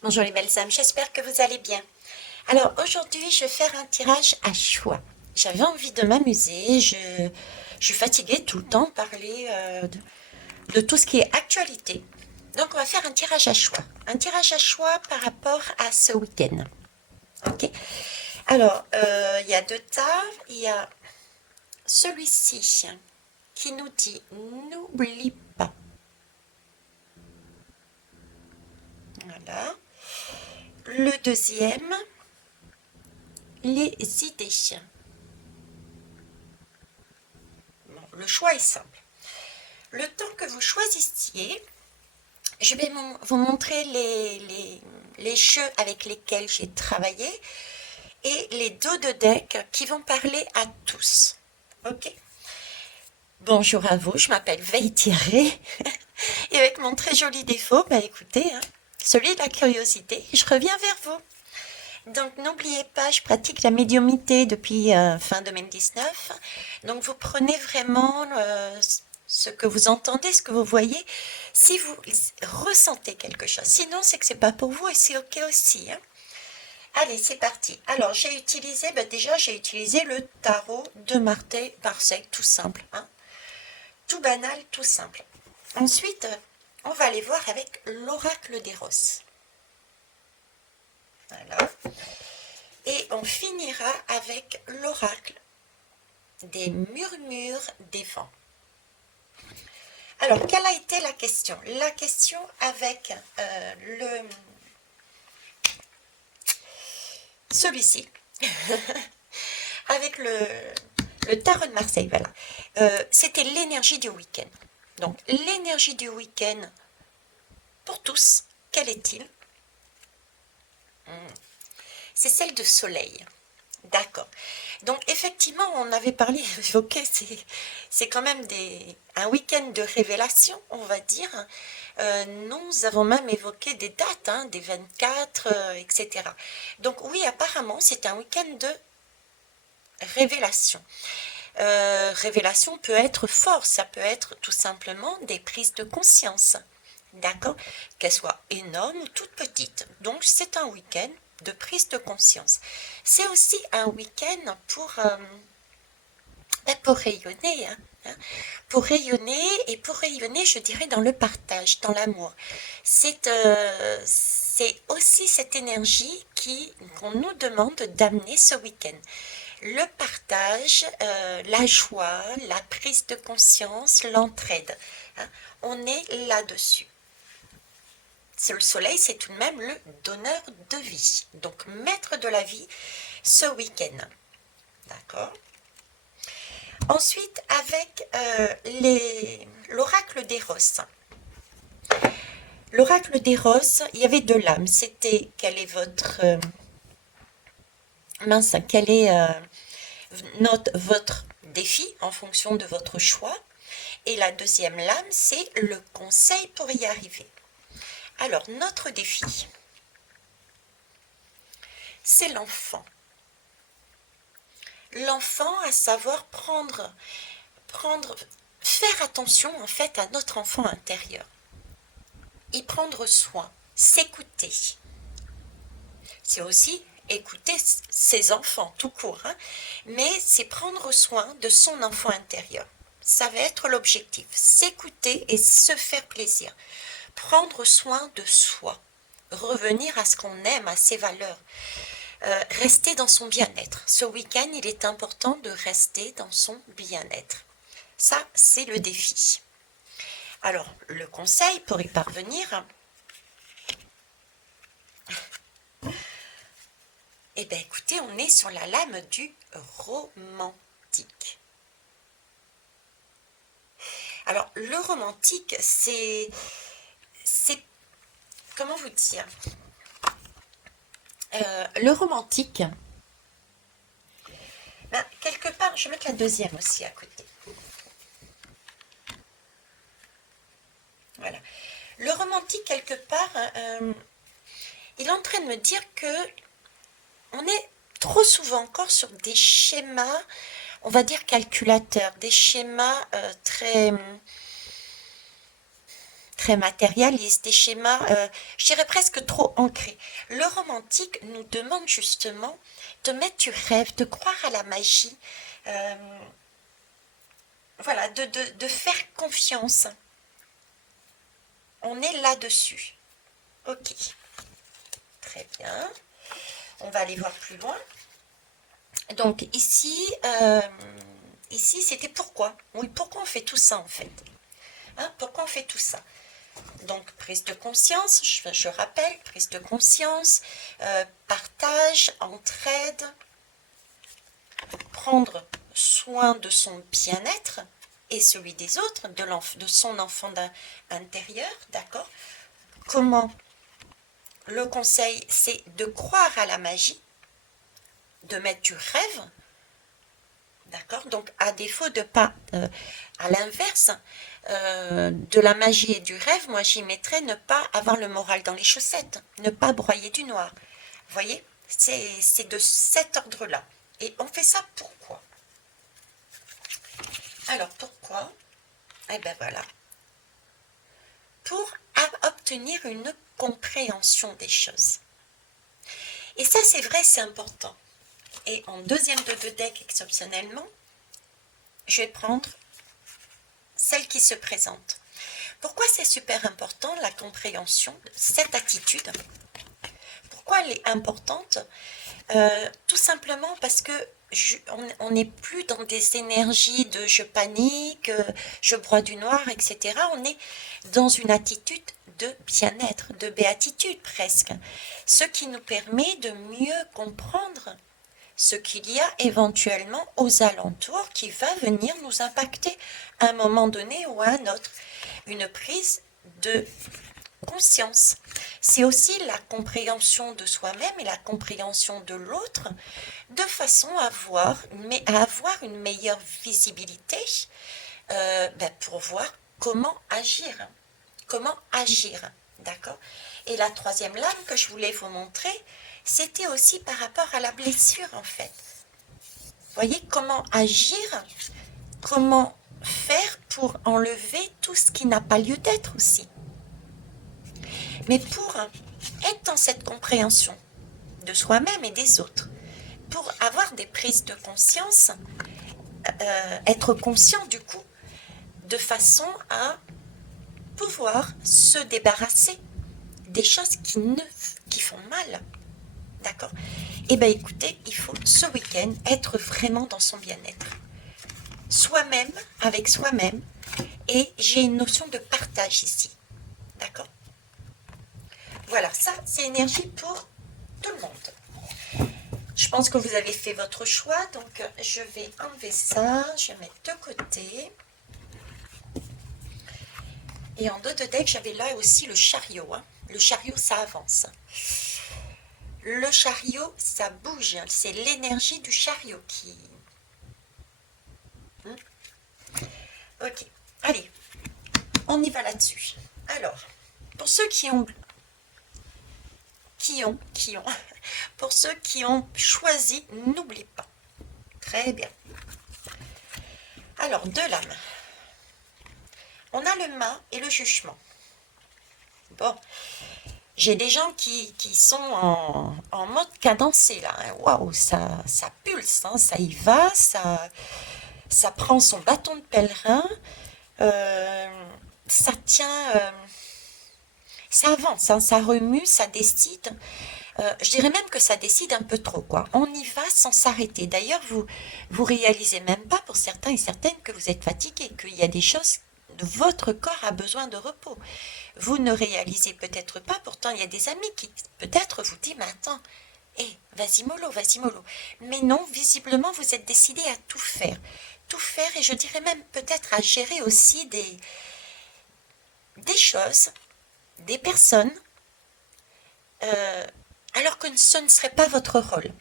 Bonjour les belles âmes, j'espère que vous allez bien. Alors aujourd'hui, je vais faire un tirage à choix. J'avais envie de m'amuser, je suis fatiguée tout le temps de parler de tout ce qui est actualité. Donc on va faire un tirage à choix. Un tirage à choix par rapport à ce week-end. Ok. Alors, il y a deux tas. Il y a celui-ci qui nous dit n'oublie pas. Voilà. Le deuxième, les idées. Bon, le choix est simple. Le temps que vous choisissiez, je vais vous montrer les jeux avec lesquels j'ai travaillé et les dos de deck qui vont parler à tous. Ok. Bonjour à vous, je m'appelle Veille Thierry et avec mon très joli défaut, bah écoutez, hein, celui de la curiosité, je reviens vers vous. Donc n'oubliez pas, je pratique la médiumnité depuis fin 2019. Donc vous prenez vraiment ce que vous entendez, ce que vous voyez, si vous ressentez quelque chose. Sinon, c'est que c'est pas pour vous et c'est ok aussi, hein. Allez, c'est parti. Alors j'ai utilisé, déjà j'ai utilisé le tarot de Marseille, tout simple, hein. Tout banal, tout simple. Ensuite, on va aller voir avec l'oracle des roses. Voilà. Et on finira avec l'oracle des murmures des vents. Alors, quelle a été la question? La question avec celui-ci, avec le tarot de Marseille, voilà. C'était l'énergie du week-end. Donc, l'énergie du week-end pour tous, quelle est-il? C'est celle de soleil. D'accord. Donc effectivement, on avait parlé, évoqué, c'est quand même un week-end de révélation, on va dire. Nous avons même évoqué des dates, hein, des 24, etc. Donc oui, apparemment, c'est un week-end de révélation. Révélation peut être fort, ça peut être tout simplement des prises de conscience. D'accord? Qu'elles soient énormes ou toutes petites. Donc c'est un week-end de prise de conscience. C'est aussi un week-end pour rayonner, hein, hein. Pour rayonner et pour rayonner, je dirais, dans le partage, dans l'amour. C'est aussi cette énergie qu'on nous demande d'amener ce week-end. Le partage, la joie, la prise de conscience, l'entraide, hein. On est là-dessus. Le soleil, c'est tout de même le donneur de vie. Donc, maître de la vie ce week-end. D'accord? Ensuite, avec l'oracle des roses. L'oracle des roses, il y avait deux lames. C'était quel est votre... quel est votre défi en fonction de votre choix. Et la deuxième lame, c'est le conseil pour y arriver. Alors, notre défi, c'est l'enfant. L'enfant, à savoir faire attention en fait à notre enfant intérieur. Y prendre soin, s'écouter. C'est aussi écouter ses enfants tout court, hein, mais c'est prendre soin de son enfant intérieur. Ça va être l'objectif, s'écouter et se faire plaisir. Prendre soin de soi, revenir à ce qu'on aime, à ses valeurs. Rester dans son bien-être. Ce week-end, il est important de rester dans son bien-être. Ça, c'est le défi. Alors, le conseil pour y parvenir, eh bien, écoutez, on est sur la lame du romantique. Alors, le romantique, c'est comment vous dire? Le romantique, ben, quelque part, je vais mettre la deuxième aussi à côté. Voilà. Le romantique, quelque part, il est en train de me dire que on est trop souvent encore sur des schémas, on va dire calculateurs, des schémas très très matérialistes, des schémas, je dirais presque trop ancrés. Le romantique nous demande justement de mettre du rêve, de croire à la magie, voilà, de faire confiance. On est là-dessus. Ok, très bien. On va aller voir plus loin. Donc ici, ici c'était pourquoi. Oui, pourquoi on fait tout ça en fait, hein, pourquoi on fait tout ça? Donc prise de conscience, je rappelle, prise de conscience, partage, entraide, prendre soin de son bien-être et celui des autres, de son enfant intérieur, d'accord? Comment? Le conseil, c'est de croire à la magie, de mettre du rêve, d'accord? Donc, à défaut de pas, à l'inverse, de la magie et du rêve, moi j'y mettrais ne pas avoir le moral dans les chaussettes, ne pas broyer du noir. Vous voyez? C'est de cet ordre-là. Et on fait ça pourquoi? Alors, pourquoi? Eh bien voilà. Pour obtenir une compréhension des choses. Et ça, c'est vrai, c'est important. Et en deuxième de deck, exceptionnellement, je vais prendre celle qui se présente. Pourquoi c'est super important, la compréhension de cette attitude? Pourquoi elle est importante? Tout simplement parce que on n'est plus dans des énergies de je panique, je broie du noir, etc. On est dans une attitude de bien-être, de béatitude presque. Ce qui nous permet de mieux comprendre ce qu'il y a éventuellement aux alentours qui va venir nous impacter à un moment donné ou à un autre. Une prise de conscience. C'est aussi la compréhension de soi-même et la compréhension de l'autre de façon à avoir une meilleure visibilité pour voir comment agir. Comment agir, d'accord? Et la troisième lame que je voulais vous montrer, c'était aussi par rapport à la blessure en fait. Vous voyez comment agir, comment faire pour enlever tout ce qui n'a pas lieu d'être aussi. Mais pour être dans cette compréhension de soi-même et des autres, pour avoir des prises de conscience, être conscient du coup, de façon à pouvoir se débarrasser des choses qui font mal. D'accord? Eh bien écoutez, il faut ce week-end être vraiment dans son bien-être. Soi-même, avec soi-même, et j'ai une notion de partage ici. D'accord? Voilà, ça c'est énergie pour tout le monde. Je pense que vous avez fait votre choix, donc je vais enlever ça, je vais mettre de côté. Et en dos de deck, j'avais là aussi le chariot. Hein. Le chariot, ça avance. Le chariot, ça bouge. C'est l'énergie du chariot qui... Ok, allez, on y va là-dessus. Alors, pour ceux pour ceux qui ont choisi, n'oublie pas. Très bien. Alors, deux lames. On a le mât et le jugement. Bon, j'ai des gens qui sont en mode cadencé là. Waouh, ça pulse, hein, ça y va, ça prend son bâton de pèlerin, ça tient, ça avance, hein, ça remue, ça décide. Je dirais même que ça décide un peu trop, quoi. On y va sans s'arrêter. D'ailleurs, vous réalisez même pas pour certains et certaines que vous êtes fatigués, qu'il y a des choses, votre corps a besoin de repos. Vous ne réalisez peut-être pas, pourtant il y a des amis qui peut-être vous disent, mais attends, vas-y mollo, vas-y mollo. Mais non, visiblement vous êtes décidé à tout faire et je dirais même peut-être à gérer aussi des choses, des personnes, alors que ce ne serait pas votre rôle.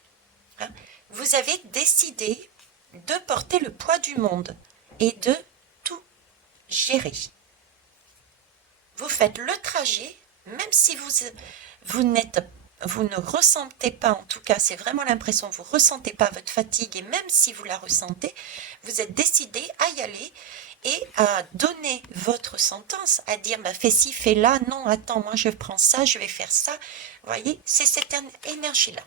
Hein. Vous avez décidé de porter le poids du monde et de tout gérer. Vous faites le trajet, même si vous ne ressentez pas, en tout cas c'est vraiment l'impression, vous ne ressentez pas votre fatigue et même si vous la ressentez, vous êtes décidé à y aller et à donner votre sentence, à dire bah, fais ci, fais là, non, attends, moi je prends ça, je vais faire ça. Vous voyez, c'est cette énergie-là.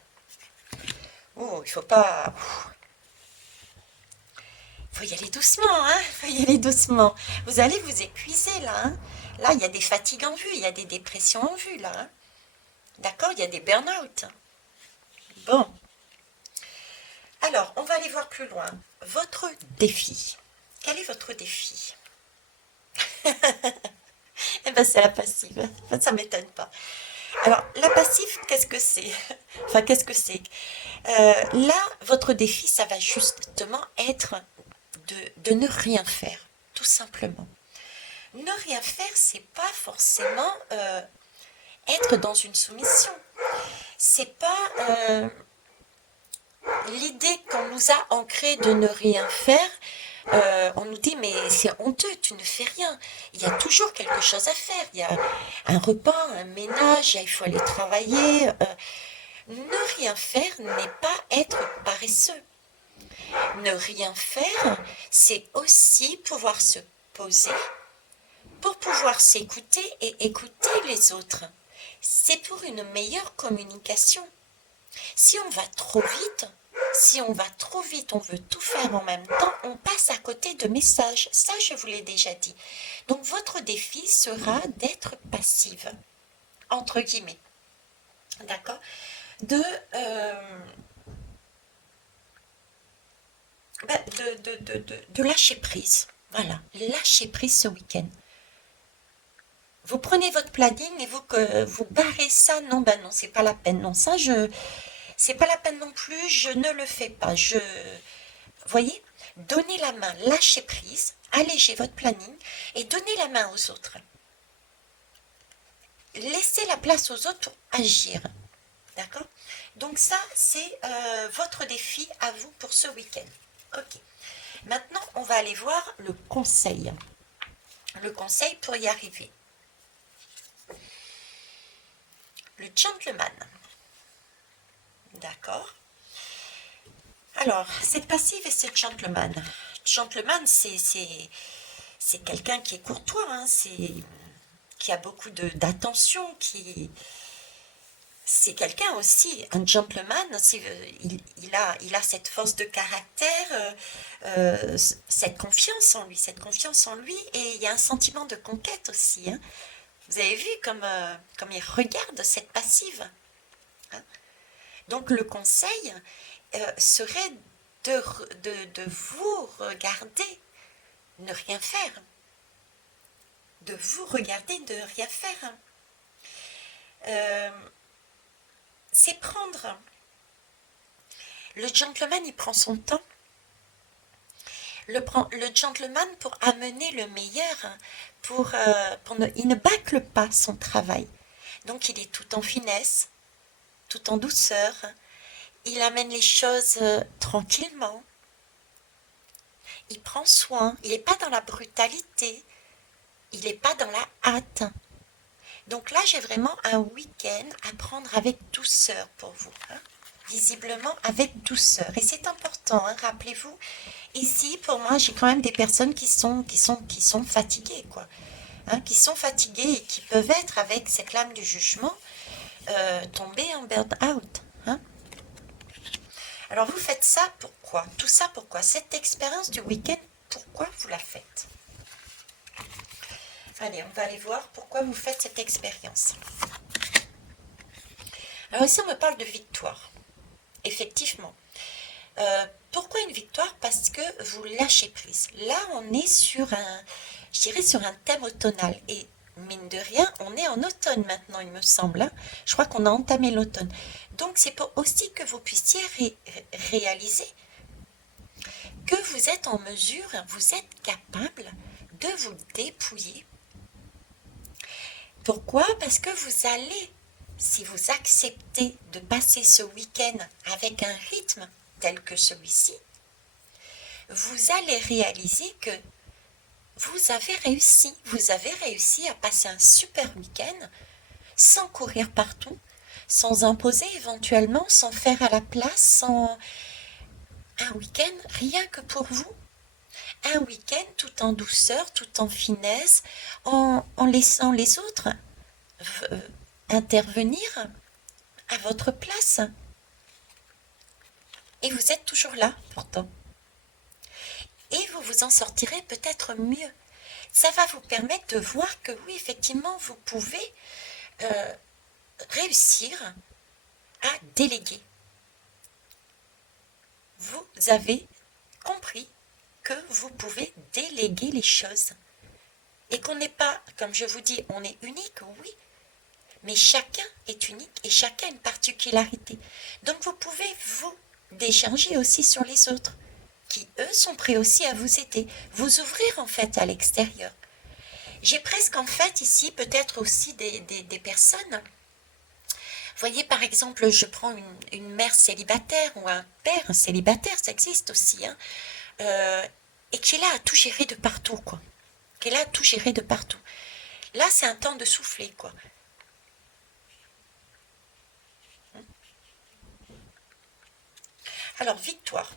Oh, il faut pas... Il faut y aller doucement, hein, il faut y aller doucement. Vous allez vous épuiser là, hein. Là, il y a des fatigues en vue, il y a des dépressions en vue là, hein. D'accord, il y a des burn-out. Bon. Alors, on va aller voir plus loin. Votre défi. Quel est votre défi? Eh bien, c'est la passive. Ça ne m'étonne pas. Alors, la passive, qu'est-ce que c'est? Enfin, qu'est-ce que c'est? Là, votre défi, ça va justement être de ne rien faire, tout simplement. Ne rien faire, c'est pas forcément être dans une soumission. C'est pas l'idée qu'on nous a ancrée de ne rien faire. On nous dit mais c'est honteux, tu ne fais rien. Il y a toujours quelque chose à faire. Il y a un repas, un ménage, il faut aller travailler. Ne rien faire n'est pas être paresseux. Ne rien faire, c'est aussi pouvoir se poser pour pouvoir s'écouter et écouter les autres. C'est pour une meilleure communication. Si on va trop vite, on veut tout faire en même temps, on passe à côté de messages. Ça, je vous l'ai déjà dit. Donc, votre défi sera d'être passive, entre guillemets. D'accord? De lâcher prise. Voilà, lâcher prise ce week-end. Vous prenez votre planning et vous barrez ça. Non, ben non, c'est pas la peine. Non, ça, c'est pas la peine non plus. Je ne le fais pas. Voyez, donnez la main, lâchez prise, allégez votre planning et donnez la main aux autres. Laissez la place aux autres pour agir. D'accord? Donc ça, c'est votre défi à vous pour ce week-end. Ok. Maintenant, on va aller voir le conseil. Le conseil pour y arriver. Le gentleman. D'accord. Alors, cette passive et ce gentleman. Gentleman, c'est quelqu'un qui est courtois, hein, qui a beaucoup d'attention, c'est quelqu'un aussi, un gentleman, il a cette force de caractère, cette confiance en lui, et il y a un sentiment de conquête aussi, hein. Vous avez vu comme il regarde cette passive, hein. Donc le conseil serait de vous regarder, ne rien faire, de vous regarder, de rien faire. C'est prendre. Le gentleman, il prend son temps. Le gentleman, pour amener le meilleur, il ne bâcle pas son travail. Donc il est tout en finesse, tout en douceur. Il amène les choses tranquillement. Il prend soin. Il n'est pas dans la brutalité. Il n'est pas dans la hâte. Donc là, j'ai vraiment un week-end à prendre avec douceur pour vous, hein. Visiblement avec douceur. Et c'est important, hein, rappelez-vous. Ici, pour moi, j'ai quand même des personnes qui sont fatiguées, quoi. Hein, qui sont fatiguées et qui peuvent être, avec cette lame du jugement, tomber en burn-out. Hein. Alors, vous faites ça pourquoi? Tout ça pourquoi? Cette expérience du week-end, pourquoi vous la faites? Allez, on va aller voir pourquoi vous faites cette expérience. Alors ici, on me parle de victoire. Effectivement. Pourquoi une victoire? Parce que vous lâchez prise. Là, on est sur je dirais sur un thème automnal. Et mine de rien, on est en automne maintenant, il me semble, hein. Je crois qu'on a entamé l'automne. Donc, c'est pour aussi que vous puissiez réaliser que vous êtes en mesure, vous êtes capable de vous dépouiller. Pourquoi? Parce que vous allez, si vous acceptez de passer ce week-end avec un rythme tel que celui-ci, vous allez réaliser que vous avez réussi à passer un super week-end sans courir partout, sans imposer éventuellement, sans faire à la place, sans un week-end rien que pour vous, un week-end tout en douceur, tout en finesse, en laissant les autres euh, intervenir à votre place. Et vous êtes toujours là, pourtant. Et vous vous en sortirez peut-être mieux. Ça va vous permettre de voir que oui, effectivement, vous pouvez réussir à déléguer. Vous avez compris que vous pouvez déléguer les choses. Et qu'on n'est pas, comme je vous dis, on est unique, oui, mais chacun est unique et chacun a une particularité. Donc vous pouvez vous décharger aussi sur les autres, qui eux sont prêts aussi à vous aider, vous ouvrir en fait à l'extérieur. J'ai presque en fait ici peut-être aussi des personnes. Voyez par exemple, je prends une mère célibataire ou un père célibataire, ça existe aussi, hein, et qui est là à tout gérer de partout, quoi. Qui est là à tout gérer de partout. Là, c'est un temps de souffler, quoi. Alors, victoire.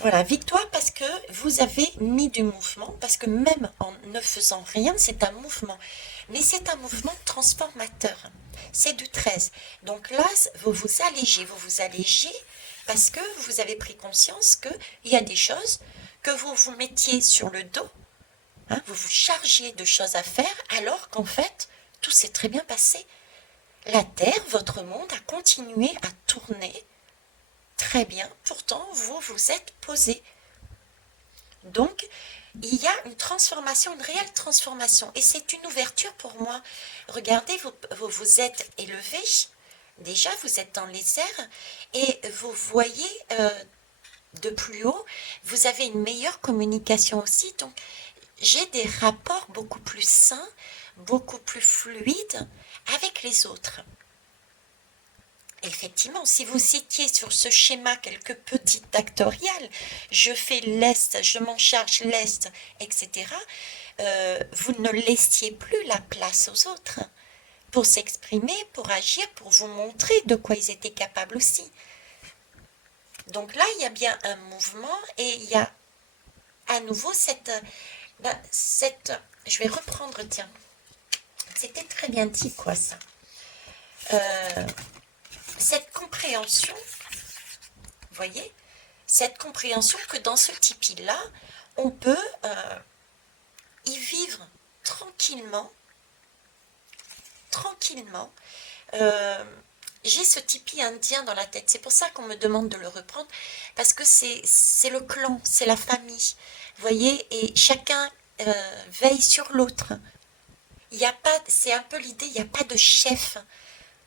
Voilà, victoire parce que vous avez mis du mouvement, parce que même en ne faisant rien, c'est un mouvement. Mais c'est un mouvement transformateur. C'est du 13. Donc là, vous vous allégez parce que vous avez pris conscience qu'il y a des choses que vous vous mettiez sur le dos, hein, vous vous chargiez de choses à faire, alors qu'en fait, tout s'est très bien passé. La Terre, votre monde, a continué à tourner très bien, pourtant vous vous êtes posé. Donc, il y a une transformation, une réelle transformation, et c'est une ouverture pour moi. Regardez, vous vous êtes élevé, déjà vous êtes dans les airs, et vous voyez de plus haut, vous avez une meilleure communication aussi, donc j'ai des rapports beaucoup plus sains, beaucoup plus fluides avec les autres. Effectivement, si vous étiez sur ce schéma quelque petit actorial, je fais l'Est, je m'en charge l'Est, etc., vous ne laissiez plus la place aux autres pour s'exprimer, pour agir, pour vous montrer de quoi ils étaient capables aussi. Donc là, il y a bien un mouvement et il y a à nouveau cette je vais reprendre, tiens, c'était très bien dit, quoi, ça. Cette compréhension, vous voyez, cette compréhension que dans ce tipi-là, on peut y vivre tranquillement. J'ai ce tipi indien dans la tête, c'est pour ça qu'on me demande de le reprendre, parce que c'est le clan, c'est la famille, vous voyez, et chacun veille sur l'autre. Il n'y a pas, c'est un peu l'idée, il n'y a pas de chef.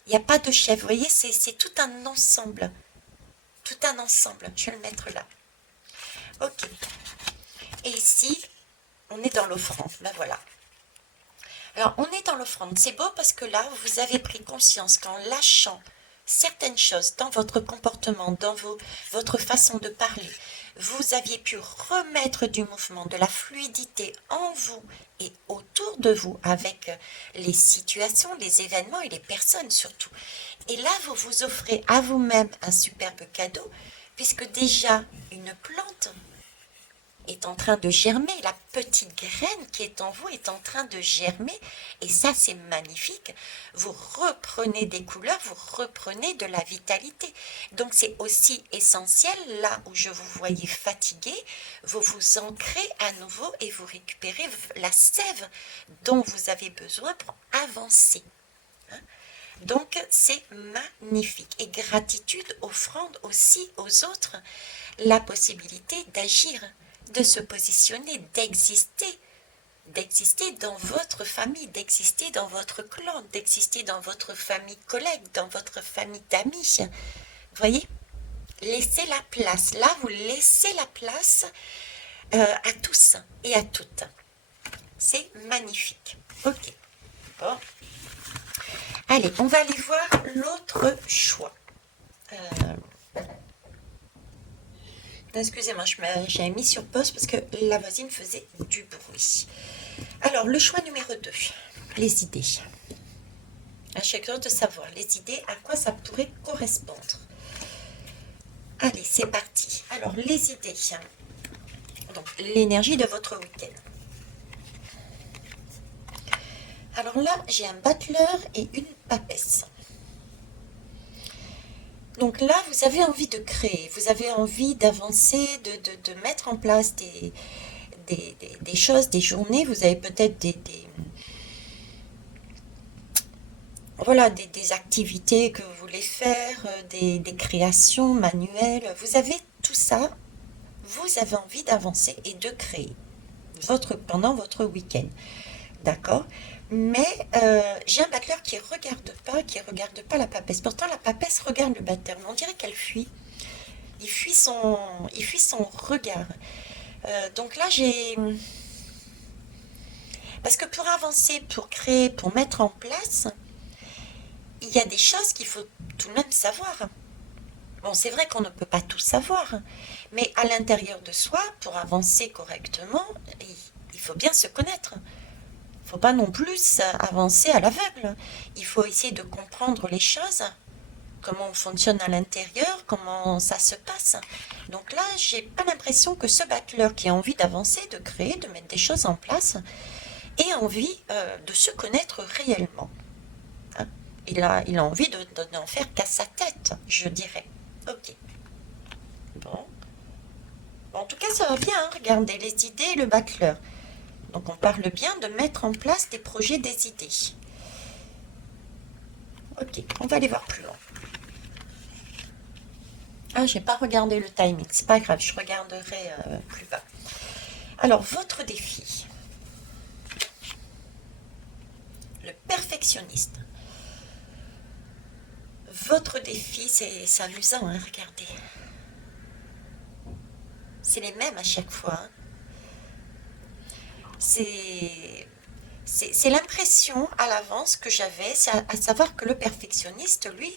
Il n'y a pas de chef, vous voyez, c'est tout un ensemble. Tout un ensemble, je vais le mettre là. Ok. Et ici, on est dans l'offrande, ben voilà. Alors, on est dans l'offrande, c'est beau parce que là, vous avez pris conscience qu'en lâchant certaines choses dans votre comportement, dans votre façon de parler, vous aviez pu remettre du mouvement, de la fluidité en vous et autour de vous avec les situations, les événements et les personnes surtout. Et là, vous vous offrez à vous-même un superbe cadeau, puisque déjà une plante est en train de germer, la petite graine qui est en vous est en train de germer, et ça c'est magnifique. Vous reprenez des couleurs, vous reprenez de la vitalité. Donc c'est aussi essentiel, là où je vous voyais fatigué, vous vous ancrez à nouveau et vous récupérez la sève dont vous avez besoin pour avancer. Donc c'est magnifique. Et gratitude, offrande aussi aux autres la possibilité d'agir, de se positionner, d'exister dans votre famille, d'exister dans votre clan, d'exister dans votre famille collègue, dans votre famille d'amis. Vous voyez, laissez la place. Là, vous laissez la place à tous et à toutes. C'est magnifique. Ok. Bon. Allez, on va aller voir l'autre choix. Excusez-moi, j'avais mis sur pause parce que la voisine faisait du bruit. Alors, le choix numéro 2, les idées. À chacun de savoir les idées, à quoi ça pourrait correspondre. Allez, c'est parti. Alors, les idées. Donc, l'énergie de votre week-end. Alors là, j'ai un battleur et une papesse. Donc là, vous avez envie de créer, vous avez envie d'avancer, de mettre en place des choses, des journées. Vous avez peut-être voilà, des activités que vous voulez faire, des créations manuelles. Vous avez tout ça, vous avez envie d'avancer et de créer pendant votre week-end. D'accord? Mais j'ai un battleur qui regarde pas la papesse. Pourtant, la papesse regarde le batteur, mais on dirait qu'elle fuit. Il fuit son regard. Donc là, parce que pour avancer, pour créer, pour mettre en place, il y a des choses qu'il faut tout de même savoir. Bon, c'est vrai qu'on ne peut pas tout savoir, mais à l'intérieur de soi, pour avancer correctement, il faut bien se connaître. Il ne faut pas non plus avancer à l'aveugle. Il faut essayer de comprendre les choses, comment on fonctionne à l'intérieur, comment ça se passe. Donc là, j'ai pas l'impression que ce battleur qui a envie d'avancer, de créer, de mettre des choses en place, ait envie de se connaître réellement. Hein. Il a envie d'en faire qu'à sa tête, je dirais. Ok. Bon. Bon, en tout cas, ça va bien, hein. Regardez les idées et le battleur. Donc on parle bien de mettre en place des projets, des idées. Ok, on va aller voir plus loin. Ah, j'ai pas regardé le timing, c'est pas grave, je regarderai plus bas. Alors, votre défi. Le perfectionniste. Votre défi, c'est amusant, hein, regardez. C'est les mêmes à chaque fois. Hein. C'est l'impression à l'avance que j'avais, c'est à savoir que le perfectionniste, lui,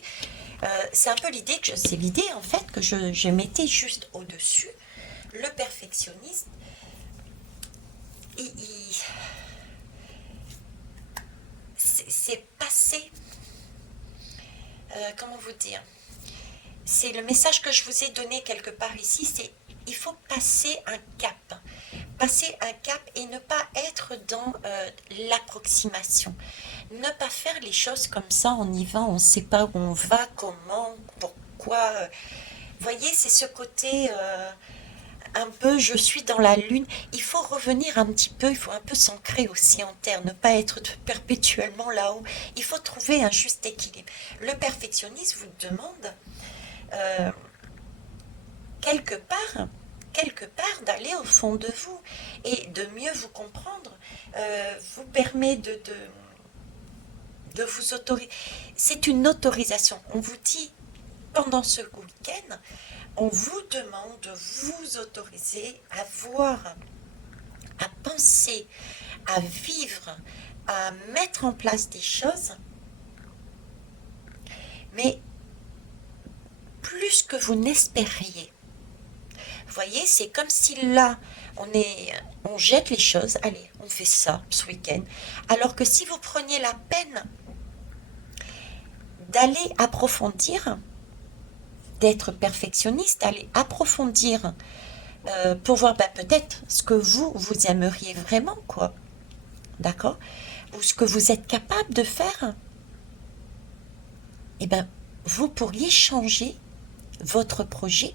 c'est un peu c'est l'idée en fait que je mettais juste au-dessus. Le perfectionniste, c'est passé, comment vous dire, c'est le message que je vous ai donné quelque part ici, c'est il faut passer un cap. Passer un cap et ne pas être dans l'approximation. Ne pas faire les choses comme ça, on y va, on ne sait pas où on va, comment, pourquoi. Vous voyez, c'est ce côté un peu je suis dans la lune. Il faut revenir un petit peu, il faut un peu s'ancrer aussi en terre, ne pas être perpétuellement là-haut. Il faut trouver un juste équilibre. Le perfectionniste vous demande euh, quelque part d'aller au fond de vous et de mieux vous comprendre, vous permet de vous autoriser. C'est une autorisation. On vous dit, pendant ce week-end, on vous demande de vous autoriser à voir, à penser, à vivre, à mettre en place des choses, mais plus que vous n'espériez. Vous voyez, c'est comme si là, on jette les choses, allez, on fait ça ce week-end. Alors que si vous preniez la peine d'aller approfondir, d'être perfectionniste, d'aller approfondir pour voir peut-être ce que vous aimeriez vraiment, quoi. D'accord? Ou ce que vous êtes capable de faire, eh bien, vous pourriez changer votre projet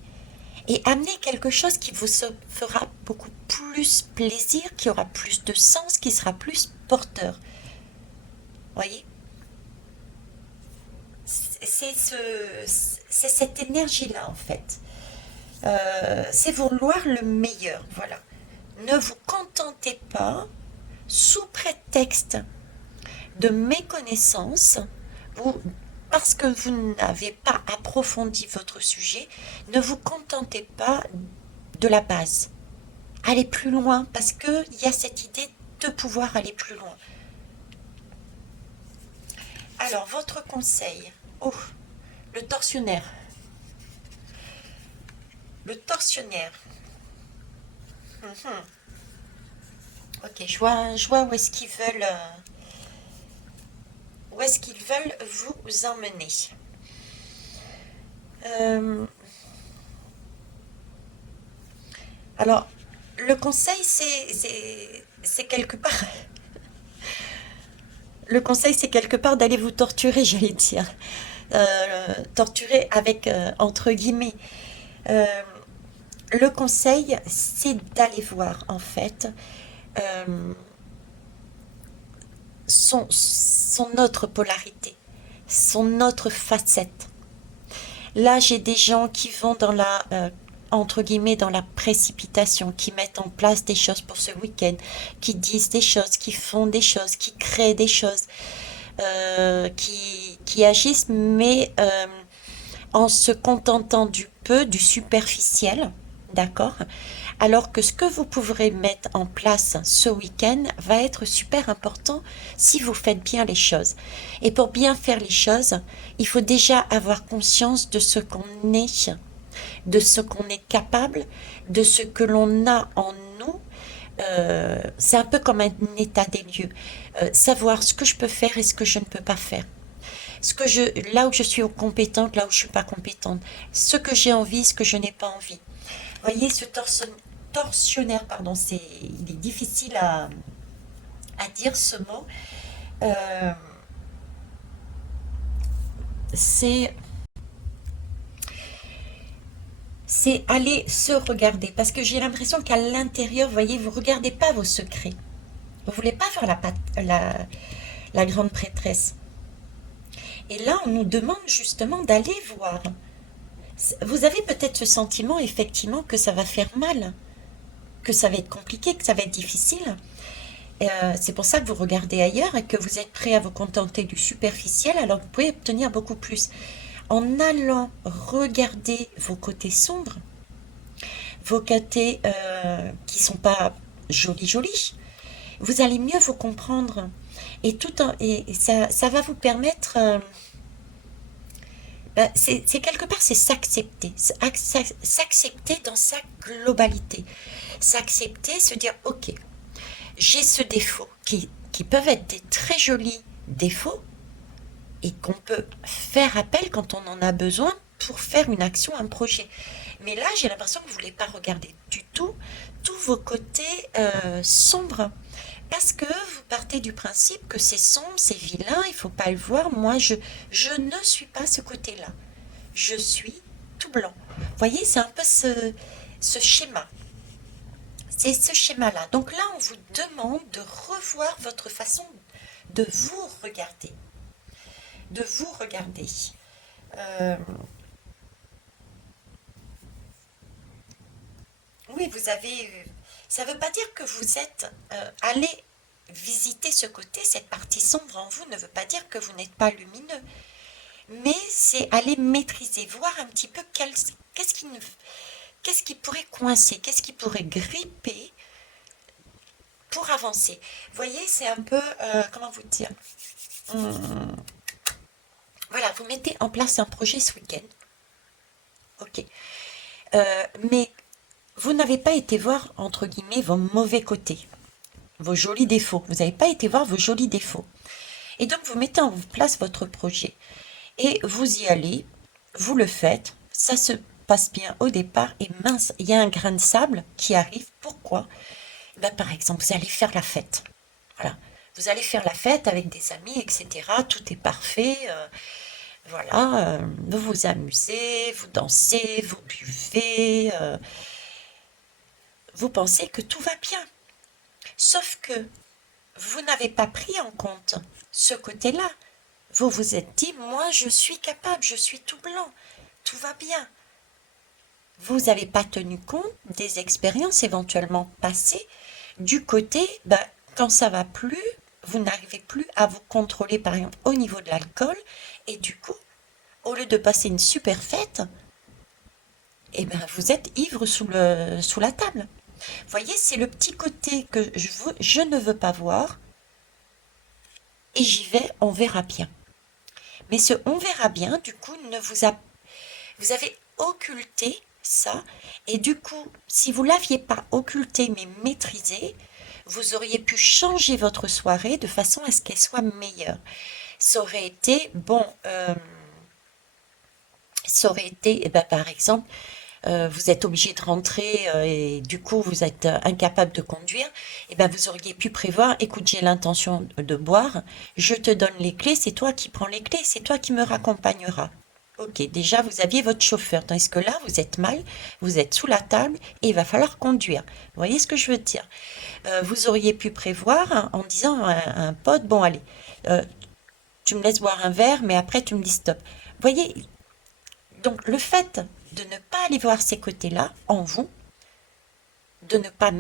et amener quelque chose qui vous fera beaucoup plus plaisir, qui aura plus de sens, qui sera plus porteur. Voyez? C'est cette énergie-là, en fait. C'est vouloir le meilleur, voilà. Ne vous contentez pas, sous prétexte de méconnaissance, ou parce que vous n'avez pas approfondi votre sujet, ne vous contentez pas de la base. Allez plus loin, parce qu'il y a cette idée de pouvoir aller plus loin. Alors, votre conseil. Oh, le tortionnaire. Le tortionnaire. Mhm. Ok, je vois où est-ce qu'ils veulent vous emmener. Euh, Alors, le conseil, c'est quelque part, le conseil, c'est quelque part d'aller vous torturer, j'allais dire. Torturer avec, entre guillemets. Euh, le conseil, c'est d'aller voir, en fait, euh, son autre polarité, son autre facette. Là, j'ai des gens qui vont dans la, entre guillemets, dans la précipitation, qui mettent en place des choses pour ce week-end, qui disent des choses, qui font des choses, qui créent des choses, qui agissent, mais en se contentant du peu, du superficiel, d'accord? Alors que ce que vous pourrez mettre en place ce week-end va être super important si vous faites bien les choses. Et pour bien faire les choses, il faut déjà avoir conscience de ce qu'on est, de ce qu'on est capable, de ce que l'on a en nous. C'est un peu comme un état des lieux. Savoir ce que je peux faire et ce que je ne peux pas faire. Là où je suis compétente, là où je suis pas compétente. Ce que j'ai envie, ce que je n'ai pas envie. Vous voyez, tortionnaire, pardon, il est difficile à dire ce mot. Euh, c'est, c'est aller se regarder. Parce que j'ai l'impression qu'à l'intérieur, vous voyez, vous regardez pas vos secrets. Vous voulez pas faire la grande prêtresse. Et là, on nous demande justement d'aller voir. Vous avez peut-être ce sentiment, effectivement, que ça va faire mal, que ça va être compliqué, que ça va être difficile. C'est pour ça que vous regardez ailleurs et que vous êtes prêt à vous contenter du superficiel, alors que vous pouvez obtenir beaucoup plus. En allant regarder vos côtés sombres, vos côtés qui sont pas jolis jolis, vous allez mieux vous comprendre. Et ça va vous permettre, c'est quelque part, c'est s'accepter, s'accepter dans sa globalité. S'accepter, se dire, ok, j'ai ce défaut, qui peuvent être des très jolis défauts et qu'on peut faire appel quand on en a besoin pour faire une action, un projet. Mais là, j'ai l'impression que vous ne voulez pas regarder du tout tous vos côtés sombres. Parce que vous partez du principe que c'est sombre, c'est vilain, il ne faut pas le voir. Moi, je ne suis pas ce côté-là. Je suis tout blanc. Vous voyez, c'est un peu ce schéma. C'est ce schéma-là. Donc là, on vous demande de revoir votre façon de vous regarder. De vous regarder. Euh, oui, vous avez... Ça ne veut pas dire que vous êtes allé visiter ce côté, cette partie sombre en vous ne veut pas dire que vous n'êtes pas lumineux. Mais c'est aller maîtriser, voir un petit peu qu'est-ce qui pourrait coincer, qu'est-ce qui pourrait gripper pour avancer. Vous voyez, c'est un peu, comment vous dire, Hum, voilà, vous mettez en place un projet ce week-end, ok. Mais vous n'avez pas été voir, entre guillemets, vos mauvais côtés, vos jolis défauts. Vous n'avez pas été voir vos jolis défauts. Et donc, vous mettez en place votre projet. Et vous y allez, vous le faites, ça se passe bien au départ, et mince, il y a un grain de sable qui arrive. Pourquoi? Ben, par exemple, vous allez faire la fête. Voilà. Vous allez faire la fête avec des amis, etc. Tout est parfait. Voilà. Vous vous amusez, vous dansez, vous buvez. Vous pensez que tout va bien. Sauf que vous n'avez pas pris en compte ce côté-là. Vous vous êtes dit, moi je suis capable, je suis tout blanc, tout va bien. Vous n'avez pas tenu compte des expériences éventuellement passées du côté, ben, quand ça va plus, vous n'arrivez plus à vous contrôler par exemple au niveau de l'alcool et du coup, au lieu de passer une super fête, eh ben, vous êtes ivre sous la table. Vous voyez, c'est le petit côté que je ne veux pas voir et j'y vais, on verra bien. Mais ce on verra bien, du coup, vous avez occulté ça. Et du coup, si vous ne l'aviez pas occulté mais maîtrisé, vous auriez pu changer votre soirée de façon à ce qu'elle soit meilleure. Ça aurait été, bon, ça aurait été, eh ben, par exemple, vous êtes obligé de rentrer et du coup vous êtes incapable de conduire, eh ben vous auriez pu prévoir, écoute, j'ai l'intention de boire, je te donne les clés, c'est toi qui prends les clés, c'est toi qui me raccompagneras. Ok, déjà vous aviez votre chauffeur, tandis que là vous êtes mal, vous êtes sous la table et il va falloir conduire. Vous voyez ce que je veux dire? Vous auriez pu prévoir en disant à un pote, bon allez, euh, tu me laisses boire un verre, mais après tu me dis stop. Vous voyez, donc le fait de ne pas aller voir ces côtés-là en vous, de ne pas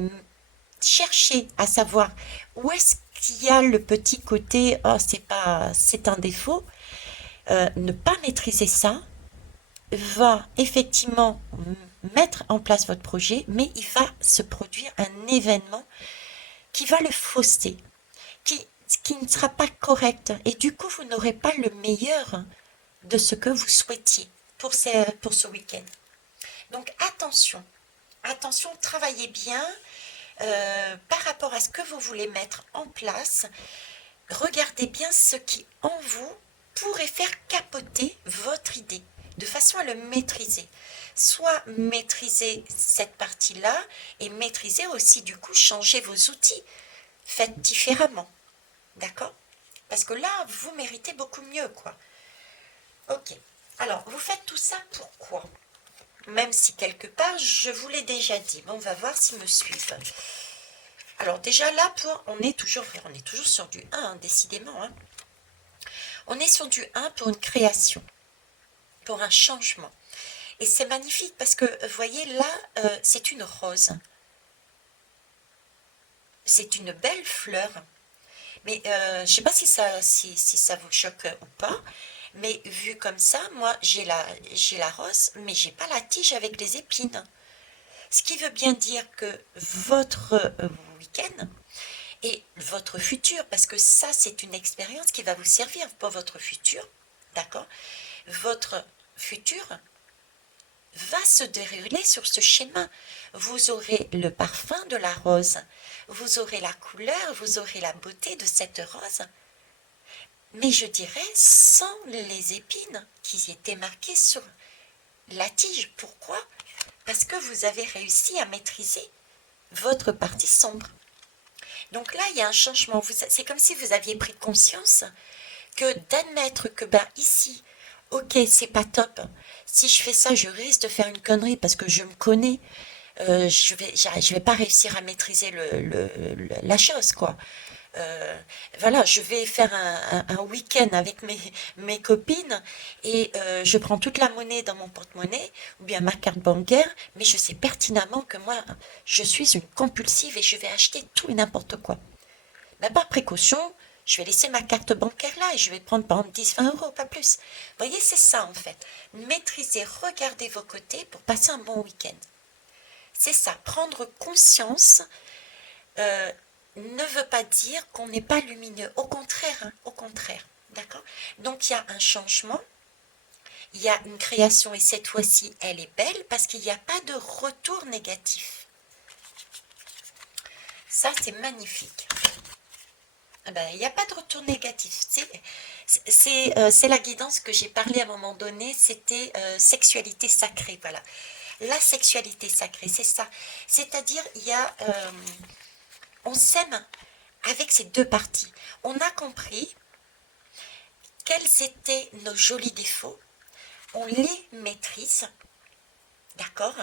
chercher à savoir où est-ce qu'il y a le petit côté, oh c'est un défaut, ne pas maîtriser ça va effectivement mettre en place votre projet, mais il va se produire un événement qui va le fausser, qui, qui ne sera pas correct, et du coup vous n'aurez pas le meilleur de ce que vous souhaitiez pour ce week-end. Donc attention, attention, travaillez bien par rapport à ce que vous voulez mettre en place. Regardez bien ce qui en vous pourrait faire capoter votre idée, de façon à le maîtriser. Soit maîtriser cette partie-là et maîtriser aussi du coup changer vos outils. Faites différemment, d'accord? Parce que là, vous méritez beaucoup mieux, quoi. Ok. Alors, vous faites tout ça pourquoi? Même si quelque part, je vous l'ai déjà dit. Mais on va voir s'ils me suivent. Alors déjà là, on est toujours sur du 1, hein, décidément. Hein. On est sur du 1 pour une création, pour un changement. Et c'est magnifique parce que, vous voyez, là, c'est une rose. C'est une belle fleur. Mais je ne sais pas si ça vous choque ou pas. Mais vu comme ça, moi, j'ai la rose, mais j'ai pas la tige avec les épines. Ce qui veut bien dire que votre week-end et votre futur, parce que ça, c'est une expérience qui va vous servir pour votre futur, d'accord? Votre futur va se dérouler sur ce schéma. Vous aurez le parfum de la rose, vous aurez la couleur, vous aurez la beauté de cette rose, mais je dirais sans les épines qui étaient marquées sur la tige. Pourquoi? Parce que vous avez réussi à maîtriser votre partie sombre. Donc là, il y a un changement. C'est comme si vous aviez pris conscience que d'admettre que ici, ok, c'est pas top. Si je fais ça, je risque de faire une connerie parce que je me connais. Je vais pas réussir à maîtriser la chose, quoi. Voilà, je vais faire un week-end avec mes copines et je prends toute la monnaie dans mon porte-monnaie ou bien ma carte bancaire, mais je sais pertinemment que moi, je suis une compulsive et je vais acheter tout et n'importe quoi. Mais par précaution, je vais laisser ma carte bancaire là et je vais prendre par exemple 10-20 euros, pas plus. Vous voyez, c'est ça en fait. Maîtriser, regardez vos côtés pour passer un bon week-end. C'est ça, prendre conscience ne veut pas dire qu'on n'est pas lumineux. Au contraire, hein, au contraire. D'accord? Donc il y a un changement, il y a une création et cette fois-ci, elle est belle parce qu'il n'y a pas de retour négatif. Ça, c'est magnifique. Il n'y a pas de retour négatif. C'est la guidance que j'ai parlé à un moment donné, c'était sexualité sacrée. Voilà. La sexualité sacrée, c'est ça. C'est-à-dire, on s'aime avec ces deux parties. On a compris quels étaient nos jolis défauts. On les maîtrise. D'accord?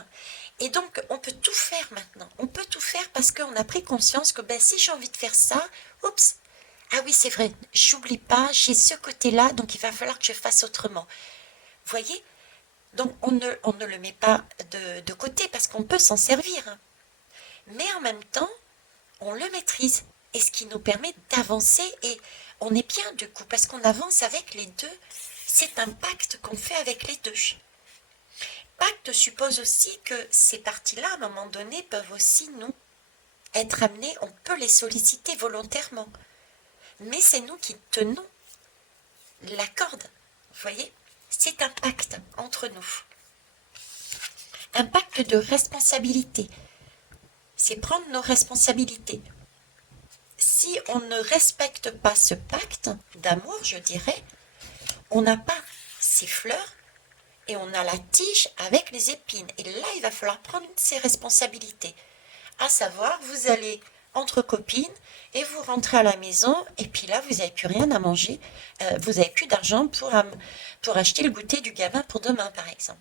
Et donc, on peut tout faire maintenant. On peut tout faire parce qu'on a pris conscience que si j'ai envie de faire ça, oups, ah oui, c'est vrai, j'oublie pas, j'ai ce côté-là, donc il va falloir que je fasse autrement. Vous voyez? Donc, on ne le met pas de côté parce qu'on peut s'en servir. Hein. Mais en même temps, on le maîtrise. Et ce qui nous permet d'avancer. Et on est bien du coup, parce qu'on avance avec les deux. C'est un pacte qu'on fait avec les deux. Pacte suppose aussi que ces parties-là, à un moment donné, peuvent aussi nous être amenées, on peut les solliciter volontairement. Mais c'est nous qui tenons la corde. Vous voyez? C'est un pacte entre nous. Un pacte de responsabilité. C'est prendre nos responsabilités. Si on ne respecte pas ce pacte d'amour, je dirais, on n'a pas ces fleurs et on a la tige avec les épines. Et là, il va falloir prendre ses responsabilités. À savoir, vous allez entre copines et vous rentrez à la maison et puis là, vous n'avez plus rien à manger. Vous n'avez plus d'argent pour acheter le goûter du gamin pour demain, par exemple.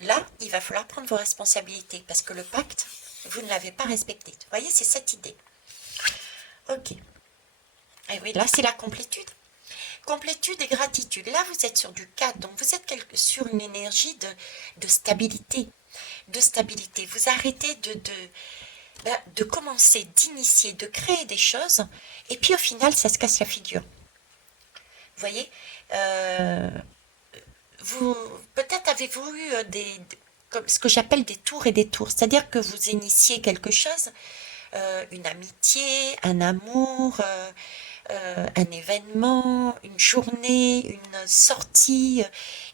Là, il va falloir prendre vos responsabilités parce que le pacte, vous ne l'avez pas respecté. Vous voyez, c'est cette idée. Ok. Et oui, là, c'est la complétude. Complétude et gratitude. Là, vous êtes sur du 4, donc vous êtes sur une énergie de stabilité. De stabilité. Vous arrêtez de commencer, d'initier, de créer des choses, et puis au final, ça se casse la figure. Vous voyez, vous peut-être avez-vous eu comme ce que j'appelle des tours et des tours, c'est-à-dire que vous initiez quelque chose, une amitié, un amour, un événement, une journée, une sortie,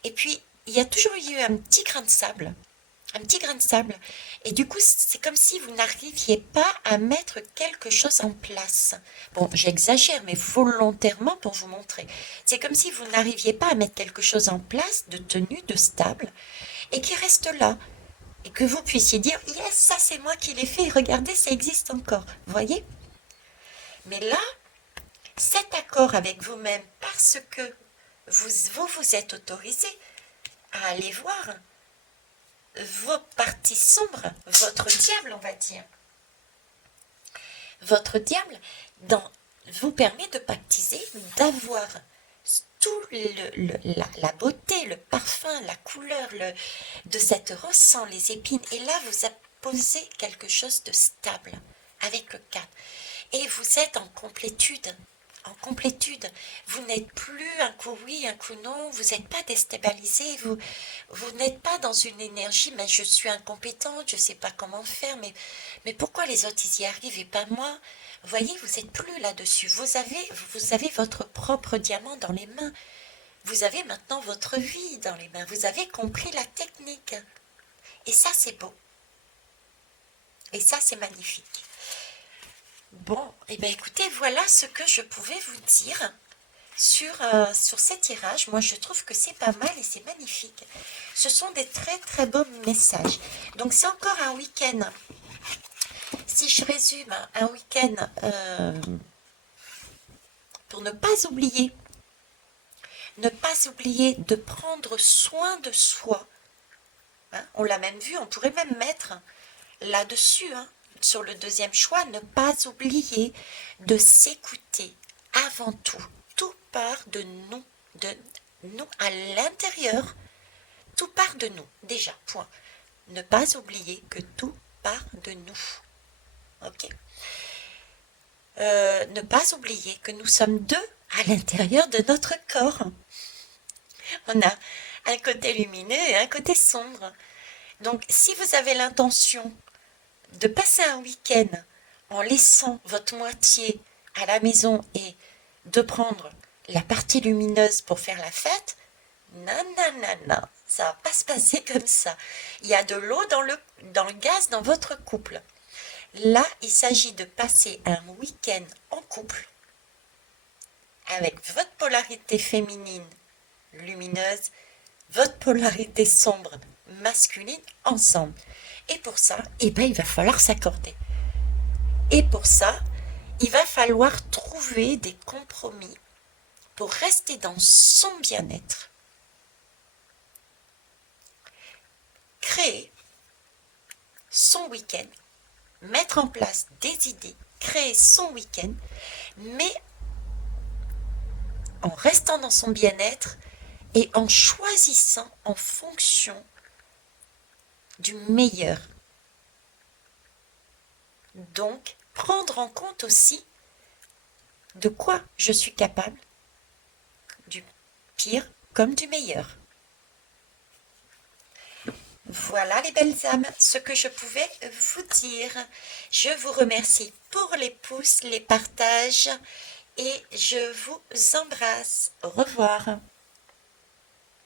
et puis il y a toujours eu un petit grain de sable. Un petit grain de sable. Et du coup, c'est comme si vous n'arriviez pas à mettre quelque chose en place. Bon, j'exagère, mais volontairement pour vous montrer. C'est comme si vous n'arriviez pas à mettre quelque chose en place de tenu, de stable, et qui reste là. Et que vous puissiez dire, yes, ça c'est moi qui l'ai fait, regardez, ça existe encore. Vous voyez? Mais là, cet accord avec vous-même, parce que vous êtes autorisé à aller voir vos parties sombres, votre diable, on va dire. Votre diable vous permet de pactiser, d'avoir tout la beauté, le parfum, la couleur de cette rose sans les épines. Et là, vous posez quelque chose de stable avec le 4. Et vous êtes en complétude. En complétude, vous n'êtes plus un coup oui, un coup non, vous n'êtes pas déstabilisé, vous n'êtes pas dans une énergie, mais je suis incompétente, je ne sais pas comment faire, mais pourquoi les autres ils y arrivent et pas moi? Vous voyez, vous n'êtes plus là-dessus, vous avez votre propre diamant dans les mains, vous avez maintenant votre vie dans les mains, vous avez compris la technique, et ça c'est beau, et ça c'est magnifique. Bon, et bien écoutez, voilà ce que je pouvais vous dire sur ces tirages. Moi, je trouve que c'est pas mal et c'est magnifique. Ce sont des très très beaux messages. Donc, c'est encore un week-end. Si je résume, un week-end pour ne pas oublier de prendre soin de soi. Hein, on l'a même vu, on pourrait même mettre là-dessus, hein, sur le deuxième choix, ne pas oublier de s'écouter avant tout. Tout part de nous à l'intérieur. Tout part de nous, déjà, point. Ne pas oublier que tout part de nous. Ok. Ne pas oublier que nous sommes deux à l'intérieur de notre corps. On a un côté lumineux et un côté sombre. Donc, si vous avez l'intention de passer un week-end en laissant votre moitié à la maison et de prendre la partie lumineuse pour faire la fête, non, non, non, non, ça va pas se passer comme ça. Il y a de l'eau dans le gaz dans votre couple. Là, il s'agit de passer un week-end en couple avec votre polarité féminine lumineuse, votre polarité sombre masculine ensemble. Et pour ça, eh ben, il va falloir s'accorder. Et pour ça, il va falloir trouver des compromis pour rester dans son bien-être. Créer son week-end, mettre en place des idées, créer son week-end, mais en restant dans son bien-être et en choisissant en fonction du meilleur. Donc, prendre en compte aussi de quoi je suis capable, du pire comme du meilleur. Voilà les belles âmes, ce que je pouvais vous dire. Je vous remercie pour les pouces, les partages et je vous embrasse. Au revoir.